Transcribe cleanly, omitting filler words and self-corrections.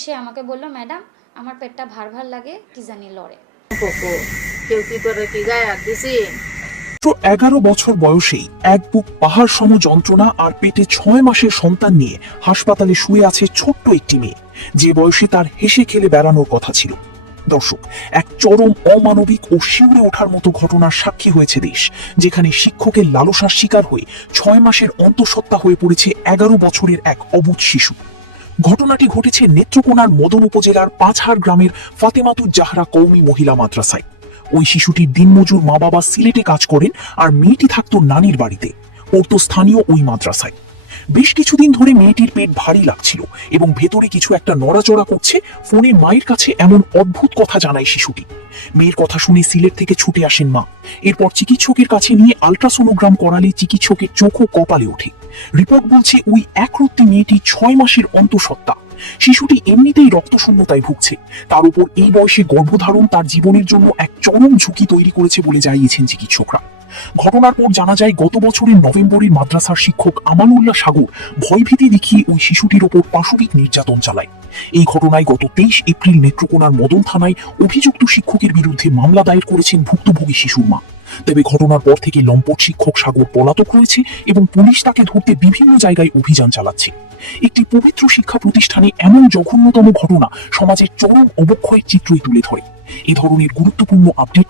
সে আমাকে বলল, ম্যাডাম আমার পেটটা ভার ভার লাগে, কি জানি লড়ে। কেউ কি করে কি গায়ে হাত দিছি? 11 বছর বয়সেই এক বুক পাহাড় সম যন্ত্রণা আর পেটে 6 মাসের সন্তান নিয়ে হাসপাতালে শুয়ে আছে ছোট্ট একটি মেয়ে, যে বয়সে তার হেসে খেলে বেড়ানোর কথা ছিল। দর্শক, এক চরম অমানবিক ও শিউরে ওঠার মতো ঘটনার সাক্ষী হয়েছে দেশ, যেখানে শিক্ষকের লালসার শিকার হয়ে 6 মাসের অন্তঃসত্ত্বা হয়ে পড়েছে 11 বছরের এক অবুঝ শিশু। ঘটনাটি ঘটেছে নেত্রকোনার মদন উপজেলার পাঁচহার গ্রামের ফাতেমাতুজ জাহরা কওমি মহিলা মাদ্রাসায়। ওই শিশুটির দিনমজুর মা বাবা সিলেটে কাজ করেন, আর মেয়েটি থাকতো নানির বাড়িতে, পড়তো স্থানীয় ওই মাদ্রাসায়। বেশ কিছুদিন ধরে মেয়েটির পেট ভারী লাগছিল এবং ভেতরে কিছু একটা নড়াচড়া করছে। ফোনে মায়ের কাছে এমন অদ্ভুত কথা জানায় শিশুটি। মেয়ের কথা শুনে সিলেট থেকে ছুটে আসেন মা। এরপর চিকিৎসকের কাছে নিয়ে আলট্রাসোনোগ্রাম করালে চিকিৎসকের চোখ ও কপালে ওঠে। রিপোর্ট বলছে ওই একরত্তি মেয়েটি 6 মাসের অন্তঃসত্ত্বা। শিশুটি এমনিতেই রক্তশূন্যতায় ভুগছে, তার উপর এই বয়সে গর্ভধারণ তার জীবনের জন্য এক চরম ঝুঁকি তৈরি করেছে বলে জানিয়েছেন চিকিৎসকরা। ঘটনার পর জানা যায়, গত বছরের নভেম্বরের মাদ্রাসার শিক্ষক আমানুল্লাহ সাগর ভয়ভীতি দেখিয়ে ওই শিশুটির ওপর পাশবিক নির্যাতন চালায়। এই ঘটনায় গত 23 এপ্রিল নেত্রকোনার মদন থানায় অভিযুক্ত শিক্ষকের বিরুদ্ধে মামলা দায়ের করেছেন ভুক্তভোগী শিশুর মা। তবে ঘটনার পর থেকে লম্পট শিক্ষক সাগর পলাতক রয়েছে এবং পুলিশ তাকে ধরতে বিভিন্ন জায়গায় অভিযান চালাচ্ছে। একটি পবিত্র শিক্ষা প্রতিষ্ঠানে এমন জঘন্যতম ঘটনা সমাজের চরম অবক্ষয়ের চিত্রই তুলে ধরে। এ ধরনের গুরুত্বপূর্ণ আপডেট